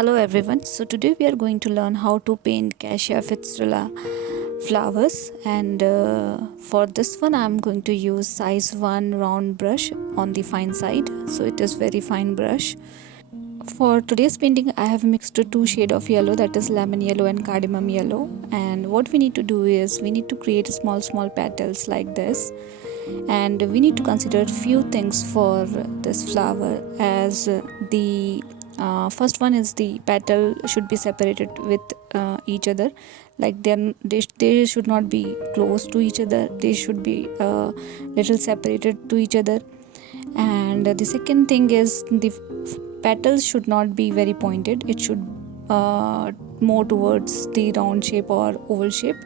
Hello everyone. So today we are going to learn how to paint Cassia Fitzgerald flowers, and for this one I'm going to use size 1 round brush on the fine side. So it is very fine brush. For today's painting I have mixed two shade of yellow, that is lemon yellow and cardamom yellow, and what we need to do is we need to create small petals like this, and we need to consider few things for this flower. As the first one is the petal should be separated with each other, like they should not be close to each other, they should be little separated to each other. And the second thing is the petals should not be very pointed, it should more towards the round shape or oval shape.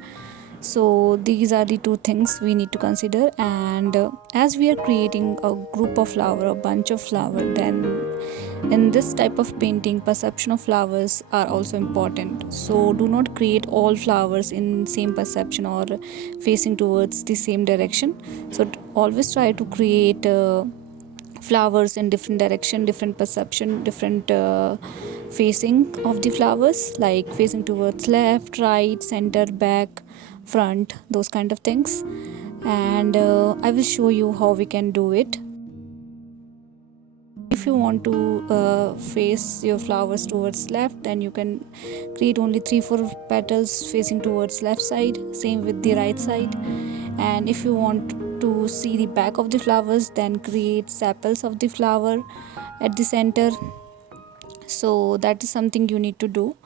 So these are the two things we need to consider. And as we are creating a group of flower, a bunch of flower, then in this type of painting perception of flowers are also important. So do not create all flowers in same perception or facing towards the same direction. So always try to create flowers in different direction, different perception, different facing of the flowers, like facing towards left, right, center, back, front, those kind of things. And I will show you how we can do it. If you want to face your flowers towards left, then you can create only 3-4 petals facing towards left side, same with the right side. And if you want to see the back of the flowers, then create sepals of the flower at the center. So that is something you need to do.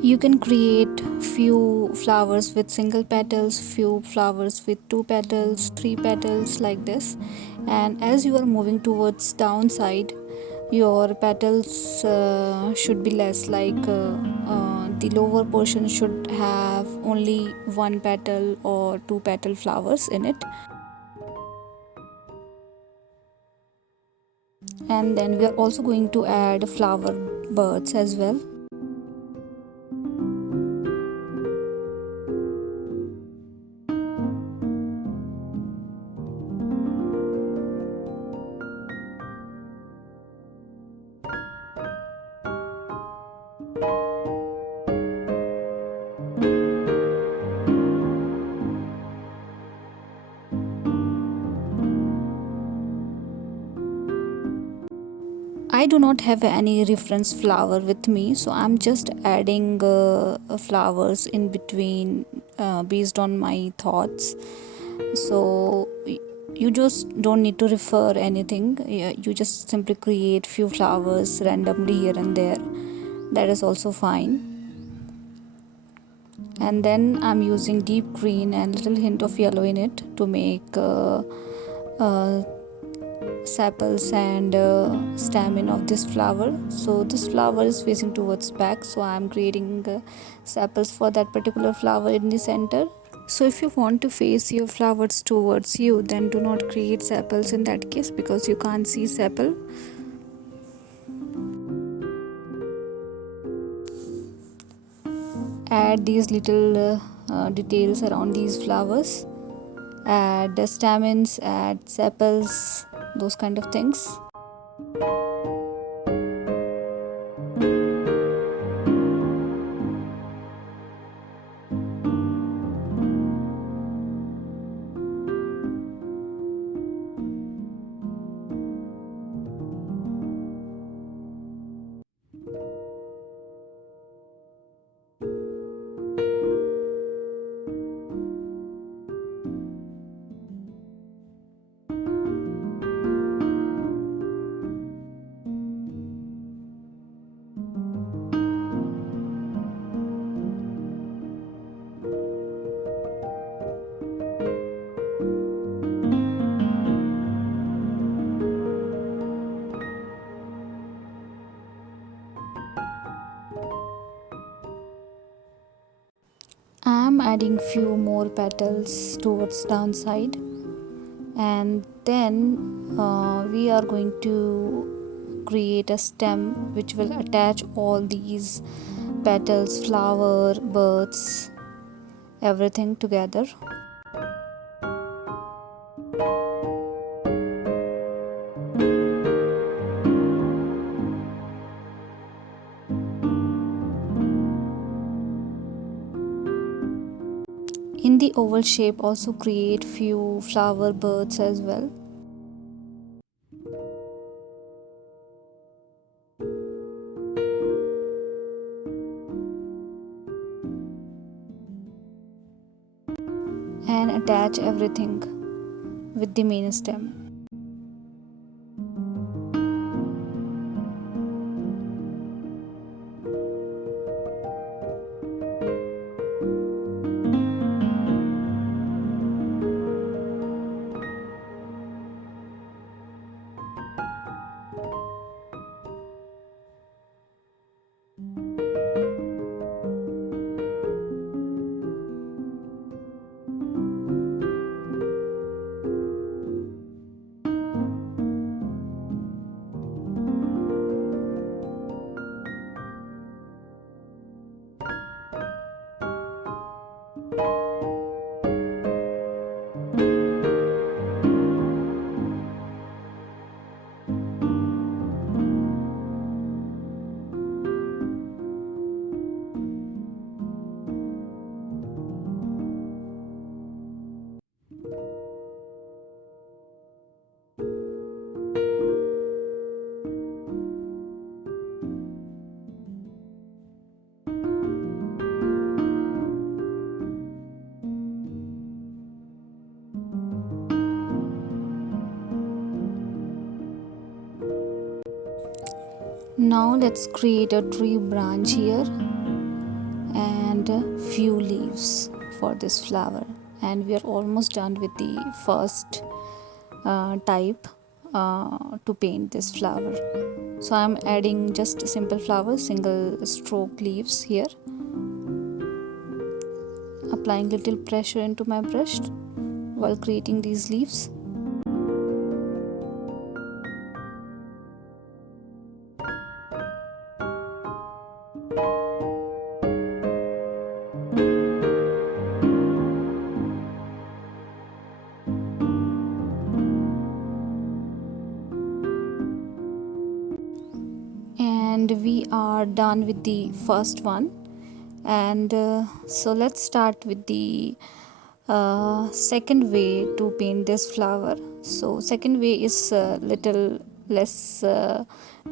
You can create few flowers with single petals, few flowers with 2 petals, 3 petals, like this. And as you are moving towards downside, your petals should be less, like the lower portion should have only 1 petal or 2 petal flowers in it. And then we are also going to add flower buds as well. I do not have any reference flower with me, so I'm just adding flowers in between based on my thoughts. So you just don't need to refer anything. You just simply create few flowers randomly here and there. That is also fine. And then I'm using deep green and little hint of yellow in it to make uh, sepals and stamen of this flower. So this flower is facing towards back, so I am creating sepals for that particular flower in the center. So if you want to face your flowers towards you, then do not create sepals in that case, because you can't see sepal. Add these little details around these flowers, add the stamens, add sepals, those kind of things. I'm adding few more petals towards downside, and then we are going to create a stem which will attach all these petals, flower, birds, everything together. In the oval shape also create few flower birds as well. And attach everything with the main stem. Now let's create a tree branch here and a few leaves for this flower, and we are almost done with the first type to paint this flower. So I'm adding just simple flowers, single stroke leaves here, applying little pressure into my brush while creating these leaves. And we are done with the first one, and so let's start with the second way to paint this flower. So second way is little less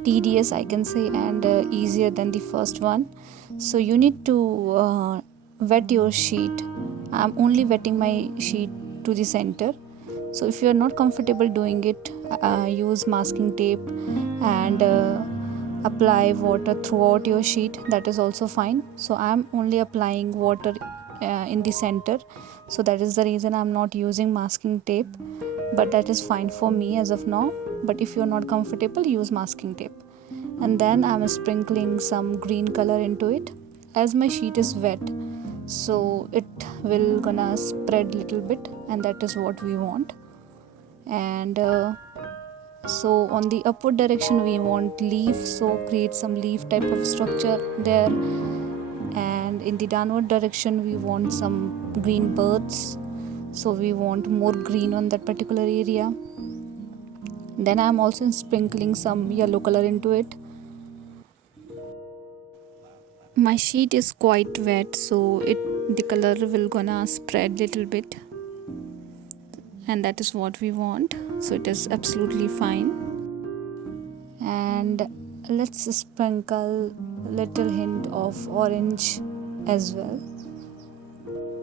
tedious, I can say, and easier than the first one. So you need to wet your sheet. I'm only wetting my sheet to the center. So if you are not comfortable doing it, use masking tape and apply water throughout your sheet, that is also fine. So I'm only applying water in the center, so that is the reason I'm not using masking tape, but that is fine for me as of now. But if you're not comfortable, use masking tape. And then I'm sprinkling some green color into it, as my sheet is wet, so it will gonna spread little bit, and that is what we want. And so on the upward direction we want leaf, so create some leaf type of structure there, and in the downward direction we want some green birds, so we want more green on that particular area. Then I'm also sprinkling some yellow color into it. My sheet is quite wet, so the color will gonna spread little bit, and that is what we want, so it is absolutely fine. And let's sprinkle little hint of orange as well.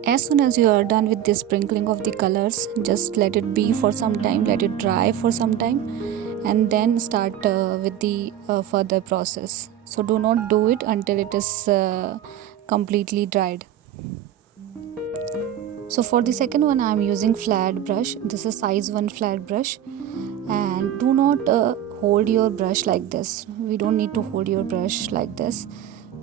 As soon as you are done with the sprinkling of the colors, just let it be for some time, let it dry for some time, and then start with the further process. So do not do it until it is completely dried. So for the second one, I am using flat brush. This is size 1 flat brush, and do not hold your brush like this. We don't need to hold your brush like this.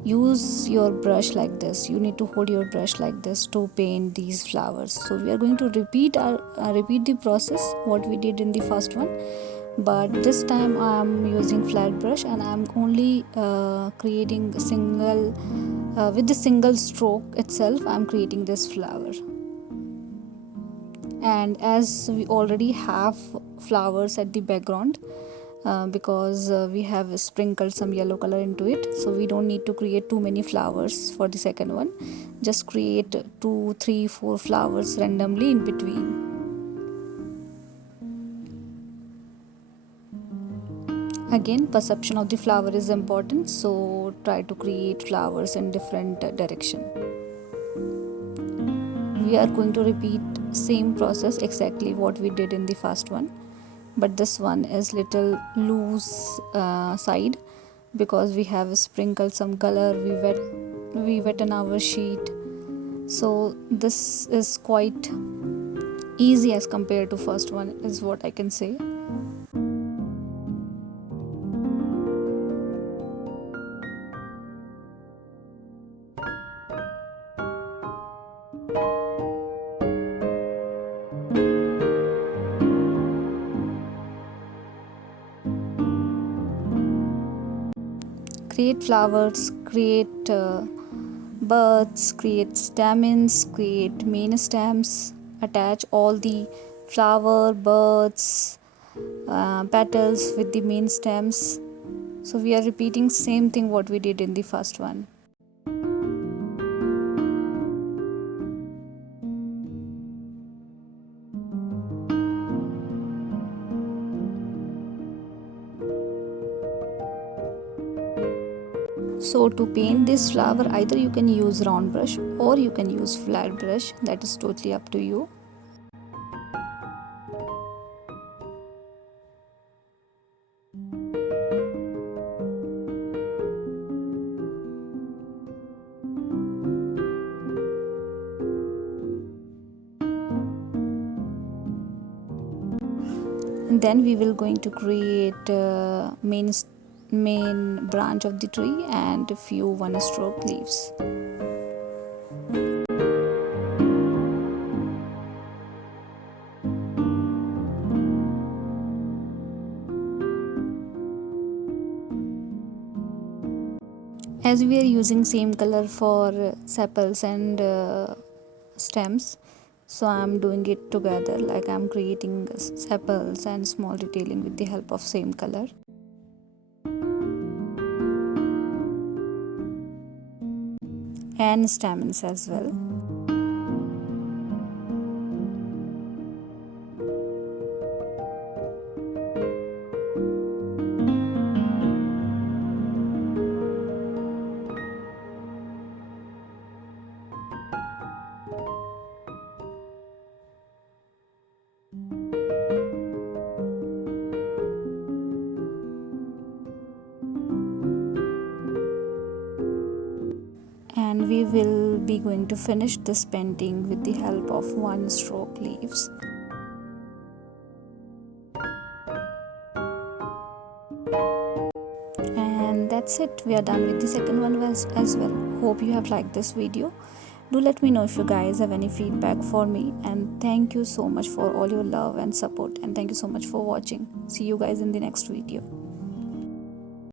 use your brush like this. You need to hold your brush like this to paint these flowers. So we are going to repeat the process what we did in the first one, but this time I am using flat brush and I am only creating a single with the single stroke itself I am creating this flower. And as we already have flowers at the background, because we have sprinkled some yellow color into it, so we don't need to create too many flowers for the second one. Just create 2 3 4 flowers randomly in between. Again, perception of the flower is important, so try to create flowers in different direction. We are going to repeat same process exactly what we did in the first one, but this one is little loose side because we have sprinkled some color, we weten our sheet, so this is quite easy as compared to first one is what I can say. Create flowers, create birds, create stamens, create main stems, attach all the flower, birds, petals with the main stems. So we are repeating same thing what we did in the first one. So to paint this flower, either you can use round brush or you can use flat brush, that is totally up to you. And then we will going to create main branch of the tree and a few one stroke leaves. As we are using same color for sepals and stems, so I'm doing it together, like I'm creating sepals and small detailing with the help of same color. And stamens as well. And we will be going to finish this painting with the help of one stroke leaves. And that's it, we are done with the second one as well. Hope you have liked this video. Do let me know if you guys have any feedback for me, and thank you so much for all your love and support, and thank you so much for watching. See you guys in the next video.